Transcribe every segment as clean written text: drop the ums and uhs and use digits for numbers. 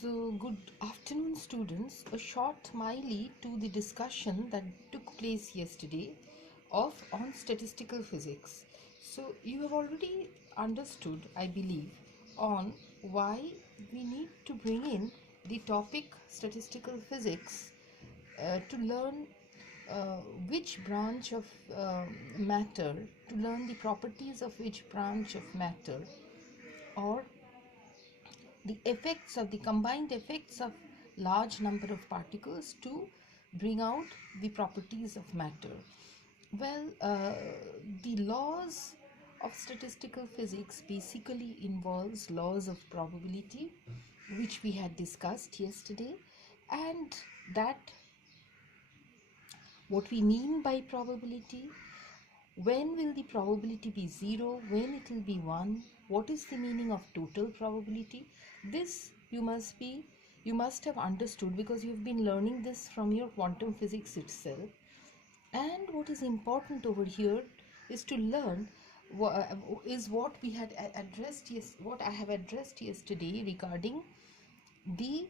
So, good afternoon, students. A short MILEY to the discussion that took place yesterday on statistical physics. So, you have already understood, I believe, on why we need to bring in the topic statistical physics to learn uh, which branch of matter, to learn the properties of which branch of matter, or the effects of the combined effects of large number of particles to bring out the properties of matter. Well, the laws of statistical physics basically involves laws of probability, which we had discussed yesterday, and that what we mean by probability, when will the probability be 0, when it will be 1, what is the meaning of total probability. This you must have understood because you've been learning this from your quantum physics itself. And what is important over here is to learn is what we had addressed what I have addressed yesterday regarding the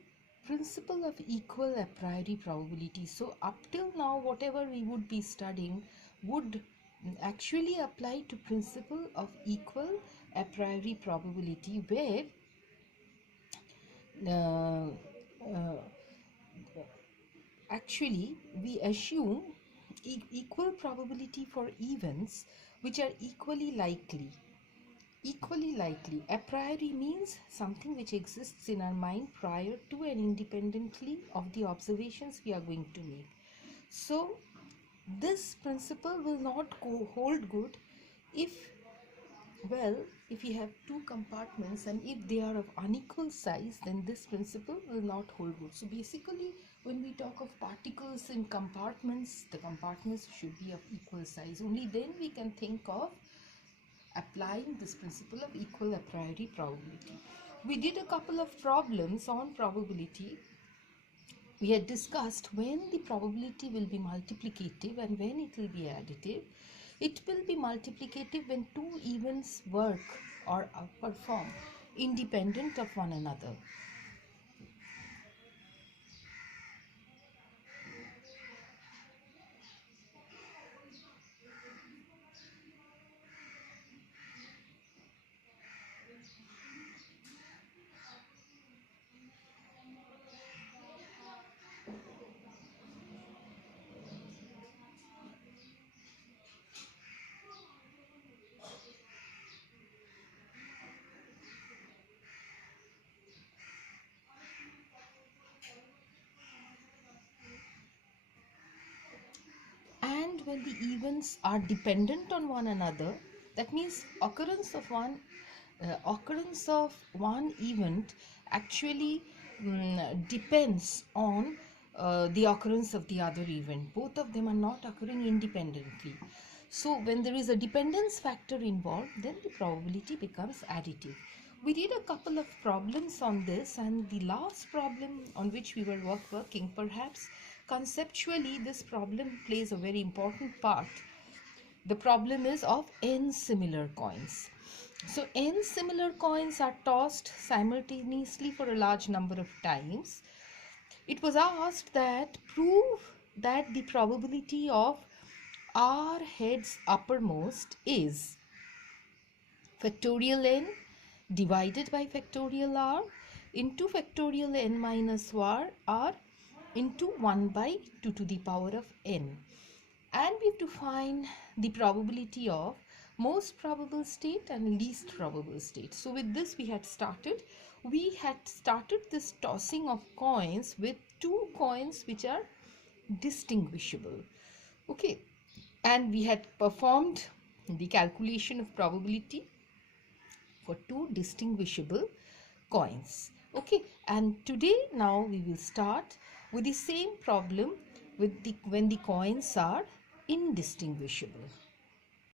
principle of equal a priori probability. So up till now, whatever we would be studying would actually apply to principle of equal a priori probability, where uh, uh, actually we assume equal probability for events which are equally likely. Equally likely. A priori means something which exists in our mind prior to and independently of the observations we are going to make. So, this principle will not hold good if, well, if you have two compartments and if they are of unequal size, then this principle will not hold good. So, basically, when we talk of particles in compartments, the compartments should be of equal size. Only then we can think of applying this principle of equal a priori probability. We did a couple of problems on probability. We had discussed when the probability will be multiplicative and when it will be additive. It will be multiplicative when two events work or perform independent of one another. And when the events are dependent on one another, that means occurrence of one event actually depends on the occurrence of the other event. Both of them are not occurring independently. So when there is a dependence factor involved, then the probability becomes additive. We did a couple of problems on this, and the last problem on which we were working, perhaps conceptually this problem plays a very important part. The problem is of n similar coins. So n similar coins are tossed simultaneously for a large number of times. It was asked that prove that the probability of r heads uppermost is factorial n divided by factorial r into factorial n minus r into 1 by 2 to the power of n. And we have to find the probability of most probable state and least probable state. So with this we had started this tossing of coins with two coins which are distinguishable. Okay, and we had performed the calculation of probability for two distinguishable coins. Okay, and today now we will start with the same problem with when the coins are indistinguishable.